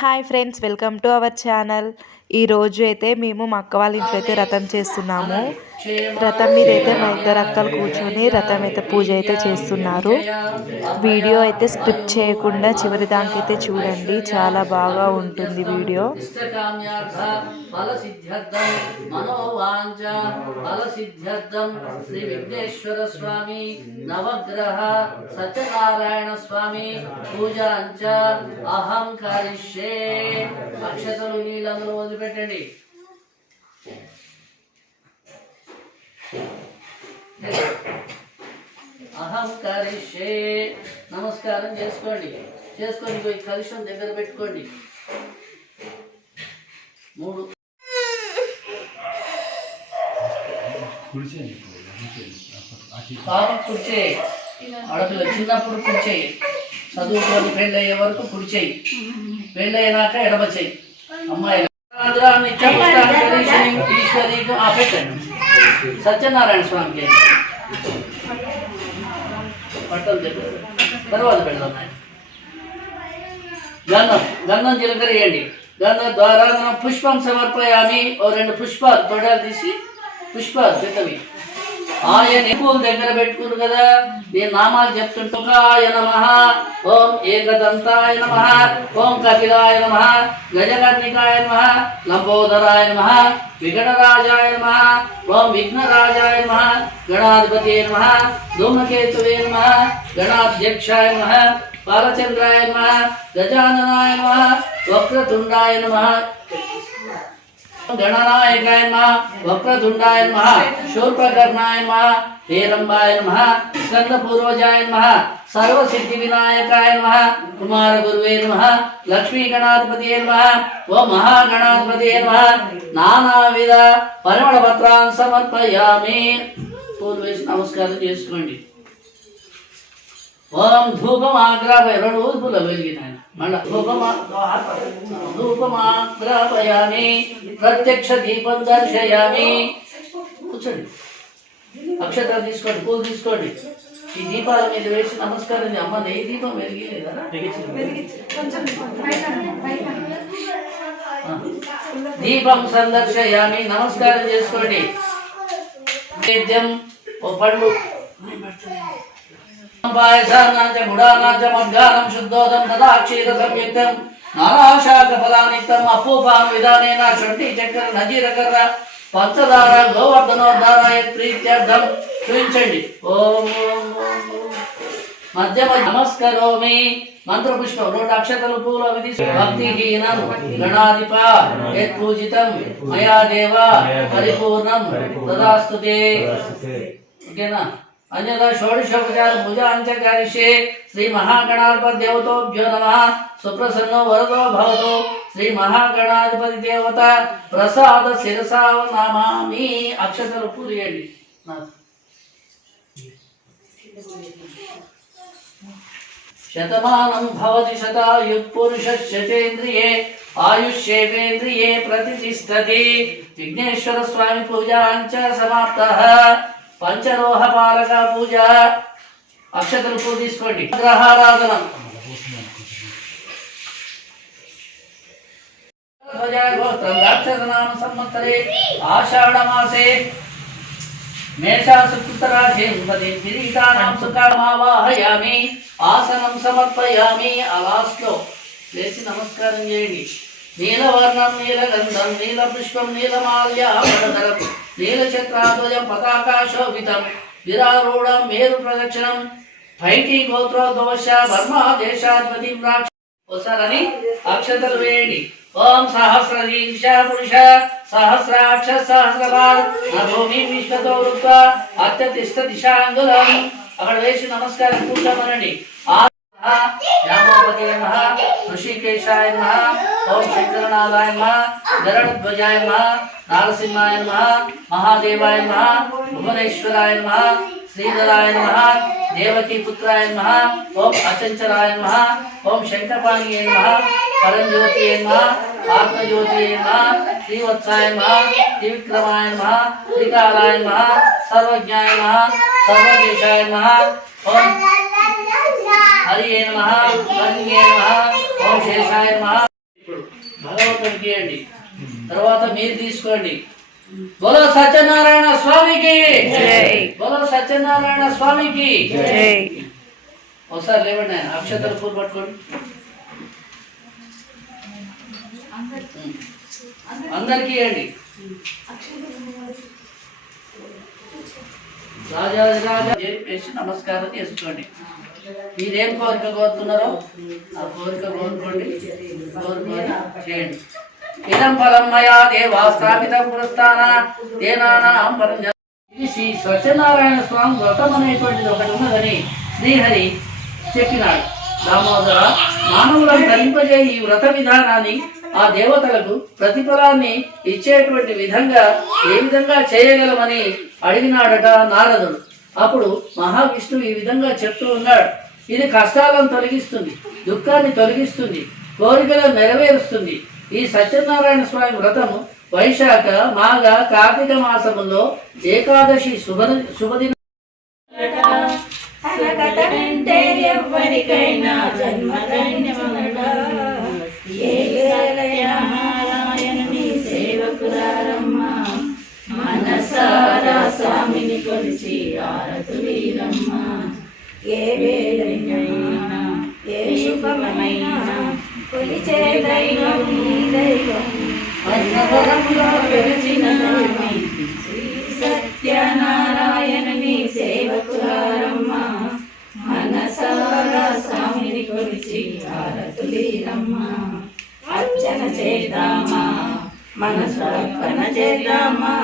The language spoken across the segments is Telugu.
Hi friends, welcome to our channel. ఈరోజు అయితే మేము మా అక్క వాళ్ళ ఇంట్లో అయితే రథం చేస్తున్నాము. రథం మీద అయితే మా ఇద్దరు అక్కలు కూర్చొని రథం అయితే పూజ అయితే చేస్తున్నారు. వీడియో అయితే స్క్రిప్ట్ చేయకుండా చివరి దానికైతే చూడండి, చాలా బాగా ఉంటుంది వీడియో. శ్రీ విఘ్నేశ్వర స్వామి నవగ్రహ సత్యనారాయణ స్వామి పూజాంచ అహం కరిష్యే. అక్షతలు నీళ్ళందరూ వదిలిపెట్టండి. అహం కరిష్యే. నమస్కారం చేసుకోండి. ఈ కలుషం దగ్గర పెట్టుకోండి. 3 పాప కుర్చేయి. ఆడపిల్ల చిన్నప్పుడు కుర్చేయి, చదువుకొని పెళ్ళయ్యే వరకు కుర్చేయి, పెళ్ళైనాక ఎడమ చెయ్యి. అమ్మాయి ఈశ్వరీకు పెట్టండి. సత్యనారాయణ స్వామికి పట్టలు దగ్గర తర్వాత పెడదాం. గంధం జీలకర్ర వేయండి. గంధం ద్వారా పుష్పం సమర్పయామి. 2 పుష్పాలు తొడలు తీసి పుష్పాలు పెద్దవి ఆయన పూలు దగ్గర పెట్టుకున్నారు కదా. నేను నామాలు చెప్తుంటాయ నమః, ఓం ఏకదంతాయ నమః, ఓం కపిలాయ నమః, గజకర్ణికాయ నమః, లంబోదరాయ నమః, విఘటరాజాయ నమః, ఓం విఘ్నరాజాయ నమః, గణాధిపతయే నమః, ధూమకేతువే నమః, గణాధ్యక్షాయ నమః, బాలచంద్రాయ నమః, గజాననాయ నమః, వక్రతుండాయ నమః, गणनायकाय नमः, वक्रतुंडाय नमः, शूर्पकर्णाय नमः, हेरंबाय नमः, स्कंदपूर्वजाय नमः, सर्वसिद्धिविनायकाय नमः, कुमारगुरुवे नमः, लक्ष्मी गणाधिपतये नमः, ओम महागणाधिपतये नमः. नानाविध परिमళపత్రాన్ సమర్పయామి. పూర్వేసి నమస్కారం చేసుకోండి. ఓం ధూపమాగ్రాపయ. 2 ఊదుపులు వెలిగినాయి. మళ్ళా ధూపమాగ్రాపయామి. ప్రత్యక్ష దీపం దర్శయామి. కూర్చోండి. అక్షతాలు తీసుకోండి, పూలు తీసుకోండి. ఈ దీపాల మీద వేసి నమస్కారం. అమ్మ నెయ్యి దీపం వెలిగిలేదా? దీపం సందర్శయామి. నమస్కారం చేసుకోండి. నైవేద్యం ఓ పండ్లు, పాయసాన్నాంచ గుడానాంచ మద్గానం శుద్ధోదం తదా క్షీర సంయుక్తం నానాశాఖ ఫలానిక్తం అపూపాం విధానేన శుంఠి చక్కెర నజీరకర్ర పంచదార గోవర్ధనోద్ధారాయ ప్రీత్యర్థం చూపించండి. ఓం మధ్యమ నమస్కరోమి. మంత్రపుష్పం 2 అక్షతలు పూలు అవి భక్తిహీనం గణాధిప యత్పూజితం మయా దేవ పరిపూర్ణం తదాస్తుతే. ఓకేనా? अन्यथा षोडशोपचार पूजांचकारिष्ये. श्री महागणाधिपति देवतोभ्यो नमः. सुप्रसन्नो वरदो भवतु. श्री महागणाधिपति देवता प्रसाद शिरसा नामामि. अक्षतలు పూరియండి. शतमानं भवति शतायुः पुरुषश्चेन्द्रिये आयुष्येवेन्द्रिये प्रतिष्ठति. विघ्नेश्वर स्वामी पूजांच समाप्तः. పంచలోహ పాలక పూజ. అక్షతలు పూజ తీసుకోండి. గ్రహారాధన. ధ్వజగోత్రం సంవత్సరే ఆషాఢ మాసే మేషాసుకృతరాశిం పది కిరీటానాం సుఖమావాహయామి. ఆసనం సమర్పయామి. అలాస్లో వేసి నమస్కారం చేయండి. నీలవర్ణం నీలగంధం నీలపుష్పం నీలమాల్యాధరం నీలఛత్రాధ్వజం పతాకాశోభితం విరారూఢం మేరు ప్రదక్షిణం భైటి గోత్రోద్భవశ బర్మా దేశాధిపతి ఒకసారని అక్షతలు వేయండి. ఓం సహస్రదీర్ష పురుష సహస్రాక్ష సహస్రపాల్ భూమి విశ్వతో వృత్త అత్యతిష్ట దిశాంగులం. అక్కడ వేసి నమస్కారం కూర్చోమనండి. యామోపతే నమః, ఋషికేశాయ నమః, ఓం శంకరనాథాయ నమః, గరుడధ్వజాయ నమః, నారసింహాయ నమః, మహాదేవాయ నమః, భువనేశ్వరాయ నమః, శ్రీధరాయ నమః, దేవకీ పుత్రాయ నమః, ఓం అచంచలాయ నమః, ఓం శంకరపాణియే నమః, పరంజ్యోతియే నమః, ఆత్మజ్యోతియే నమః, శ్రీవత్సాయ నమః, త్రివిక్రమాయ నమః, త్రికాలాయ నమః, సర్వజ్ఞాయ నమః, సర్వదేశాయ నమః, ఓం हरिये नमः, हरिये नमः, ओम शेषाय नमः। ఇప్పుడు భగవంతుడికి ఇవ్వండి, తర్వాత మీరు తీసుకోండి. బోలో సత్యనారాయణ స్వామికి జై. బోలో సత్యనారాయణ స్వామికి జై. ఒకసారి లేవండి ఆయన అక్షతలు పూలు పట్టుకోండి. అందరికీ ఇవ్వండి. రాజా చెప్పేసి నమస్కారం చేసుకోండి. మీరేం కోరిక కోరుతున్నారో ఆ కోరిక కోరుకోండి, కోరుకొని చేయండి. ఇదం ఫలం మయా దేవా స్థాపితం పురస్థాన దేనానాం పరం జ-. ఇది శ్రీ సత్యనారాయణ స్వామి వ్రతం అనేటువంటిది ఒకటి ఉన్నదని శ్రీహరి చెప్పినాడు. దామోదర, మానవులను ధరింపజే ఈ వ్రత విధానాన్ని ఆ దేవతలకు ప్రతిఫలాన్ని ఇచ్చేటువంటి విధంగా ఏ విధంగా చేయగలమని అడిగినాడట నారదుడు. అప్పుడు మహావిష్ణువు ఈ విధంగా చెప్తూ ఉన్నాడు. ఇది కష్టాలను తొలగిస్తుంది, దుఃఖాన్ని తొలగిస్తుంది, కోరికలను నెరవేరుస్తుంది. ఈ సత్యనారాయణ స్వామి వ్రతము వైశాఖ, మాఘ, కార్తీక మాసముల్లో ఏకాదశి శుభదిన ఎవరికైనా జన్మధన్యమని సేవకురారమ్మ, మనసారా స్వామిని కొలిచి ఆరతులీరమ్మ. ఏ వేళైనా ఏ శుభమైనా కొలిచే దైవం నీ దైవం, అన్నవరములో వెలిచిన దైవం శ్రీ సత్యనారాయణని సేవకురారమ్మ. మనసారా స్వామిని కొలిచి ఆరతులీరమ్మ. అర్చన చేద్దామా, మనసు అర్పణ చేద్దామా,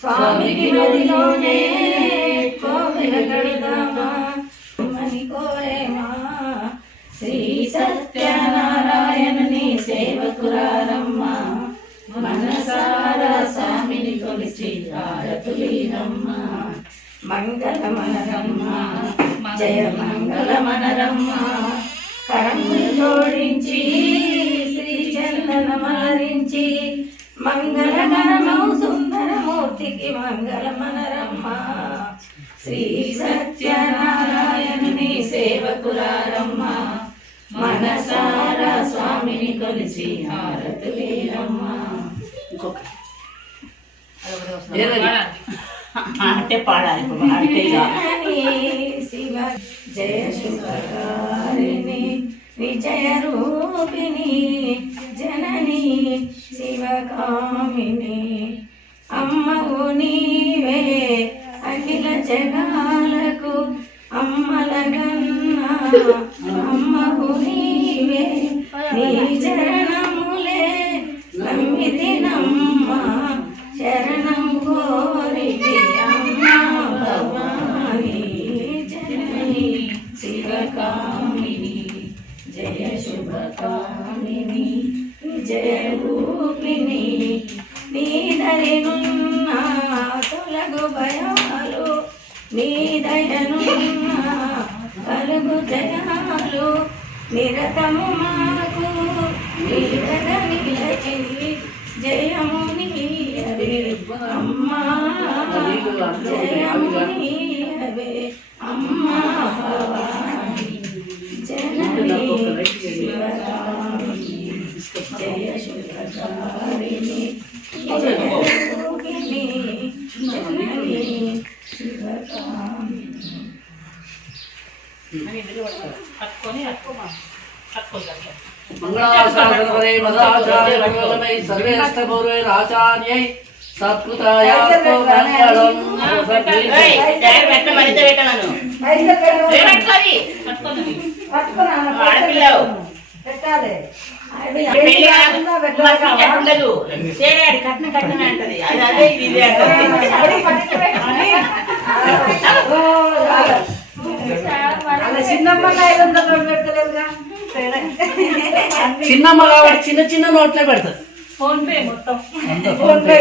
స్వామికి నదిలోనే కోవెల కడదామా అని కోరేమా. శ్రీ సత్యనారాయణని సేవకురారమ్మ, మనసారా స్వామిని కొలిచి ఆరతులీరమ్మ. మంగళమనరమ్మ, జయ మంగళమనరమ్మ. కరములు జోడించి శ్రీ చందనమలరించి, మంగళకరమౌ సుందరమూర్తికి మంగళమనరమ్మ. శ్రీ సత్యనారాయణని సేవకురారమ్మ, మనసారా స్వామిని కొలిచి ఆరతులీరమ్మ. అంటే పాడాలి శివ జయ శుభకారిణి విజయ రూపిణి జనని శివకామిని. అమ్మవు నీవే అఖిల జగాలకు అమ్మలగన్నా, అమ్మవు నీవే నీ చరణములే నమ్మితినమ్మ. శరణం కోరితి అమ్మా భవాని జనని శివకామిని. జయ శుభకామిని విజయ రూపిణి. నీ దయనున్న తొలగు భయాలు, నీ దయనున్న కలుగు జయాలు. నిరతము మాకు నిరత నిలచి జయము నీయవే అమ్మా, జయము నీయవే అమ్మా భవాని జనని శివకామిని. జయ శుభకారిణి జయ రూపిణి జనని శివకామిని. మంగళాశాసనపరే మదాచార్య మంగళమై సర్వేష్టపౌరైరాచార్యై సత్కృతాయాస్తు మంగళం. చిన్నమ్మ కాబట్టి చిన్న చిన్న నోట్లే పెడతారు. ఫోన్ పే మొత్తం చూడండి.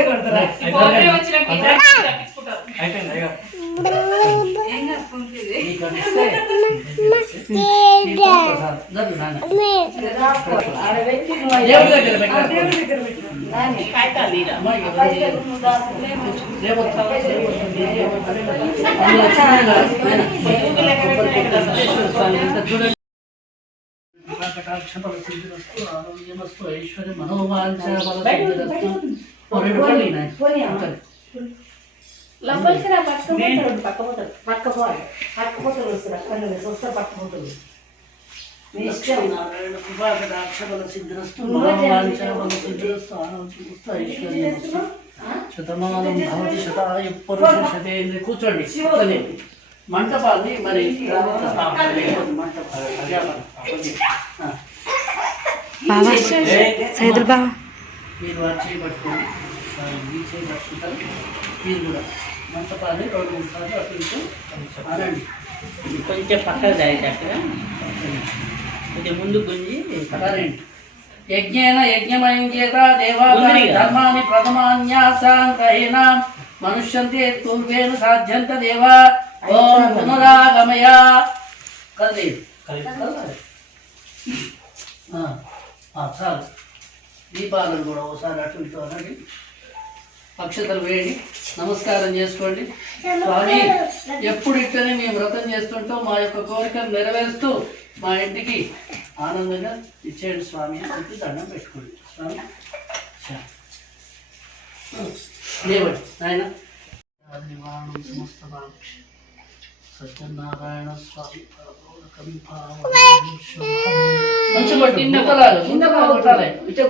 కటాక్ష ఫల సిద్ధిరస్తు ఆరోగ్యమస్తు ఐశ్వర్య మనోవాంఛ ఫల సిద్ధిరస్తు రెండు పళ్ళు లోపలికి రా, పట్టుకోపోతాడు పట్టుకోపోతాడు వస్తారు పట్టుకోపోతాడు మీ ఇష్టం. నారాయణ కృపా కటాక్ష ఫల సిద్ధిరస్తు మనోవాంఛ ఫల సిద్ధిరస్తు ఆరోగ్యమస్తు ఐశ్వర్యమస్తు శతమానం భవతి శతాయ పురుష శతేంద్ర. కూర్చోండి. మంటపాన్ని మరి బావా సైదుల్ బావా మీరు వారు చేయబట్టుకోండి, మీ చేయబట్టుకుంటారు. మీరు కూడా మంటపాన్ని 2-3 సార్లు అటు ఇటు అనండి. కొంచెం పక్కకు తాగేటట్టుగా కొంచెం ముందు గుంజి అనండి. యజ్ఞేన యజ్ఞమయం చేత దేవాలయ ధర్మాన్ని ప్రథమాన్యాసాంతేన మనుష్యంతే పూర్వేణ సాధ్యంత దేవా. ఓం పునరాగమయ. కదండి చాలు. దీపాలను కూడా ఒకసారి అటు ఇటు అనండి. అక్షతలు వేయండి, నమస్కారం చేసుకోండి. స్వామి, ఎప్పుడు ఇట్టనే మేము వ్రతం చేస్తుంటాం, మా యొక్క కోరికను నెరవేరుస్తూ మా ఇంటికి ఆనందంగా ఇచ్చేయండి స్వామి అని చెప్పి దండం పెట్టుకోండి. స్వామి లేవండి నాయన. సత్యనారాయణ స్వామి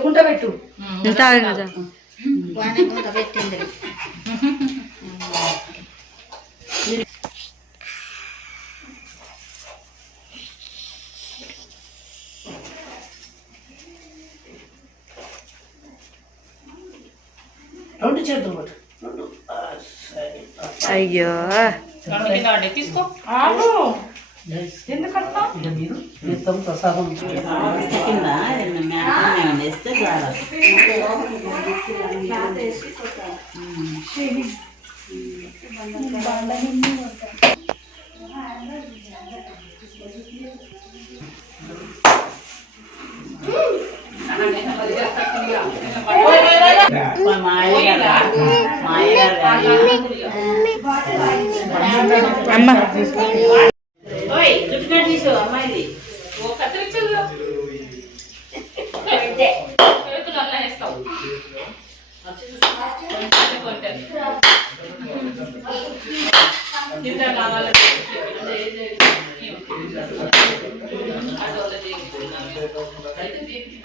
కుంట పెట్టు. రెండు చేతులు పట్టు. అయ్యో తీసుకో. ఇక మీరు తీర్థం ప్రసాదం అమ్మ అమ్మాయిది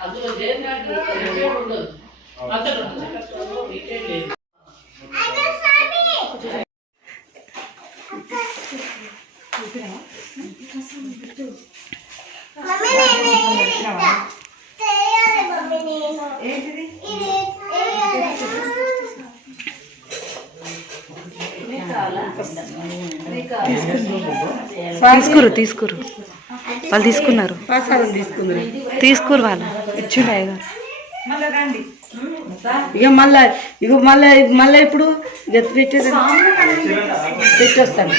అందులో ఉండదు. తీసుకురు వాళ్ళు తీసుకున్నారు తీసుకురు వాళ్ళు ఇచ్చిండు అయ్యగారు. ఇక మళ్ళా ఇప్పుడు పెట్టేస్తాను.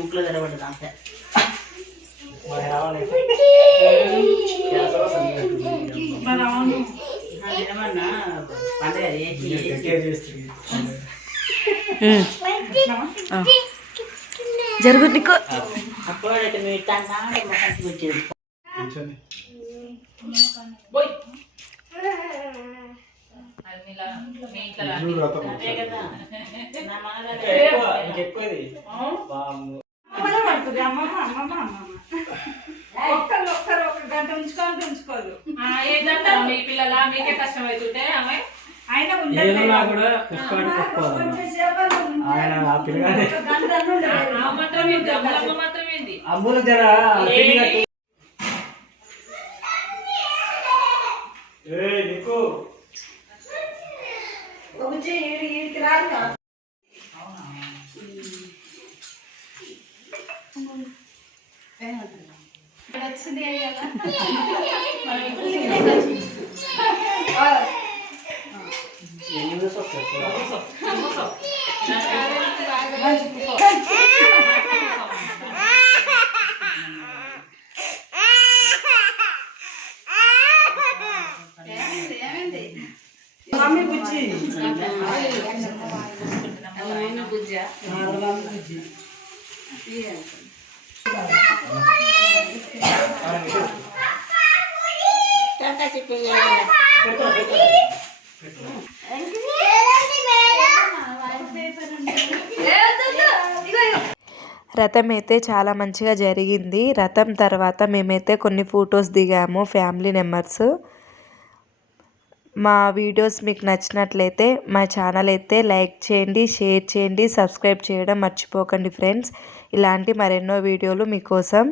బుక్లో తెరబడ్డది అంతే. ఏమన్నా పండుగ జరుగు నీకు అప్పుడైతే మీ వచ్చేది. ఒక్కరు ఒక గంట ఉంచుకోదు. మీ పిల్లల మీకే కష్టం అవుతుంటే ఆయన అమ్ములు జర రథం అయితే చాలా మంచిగా జరిగింది. రథం తర్వాత మేమైతే కొన్ని ఫొటోస్ దిగాము ఫ్యామిలీ మెంబర్స్. మా వీడియోస్ మీకు నచ్చినట్లయితే మా ఛానల్ అయితే లైక్ చేయండి, షేర్ చేయండి, సబ్స్క్రైబ్ చేయడం మర్చిపోకండి ఫ్రెండ్స్. ఇలాంటి మరెన్నో వీడియోలు మీకోసం.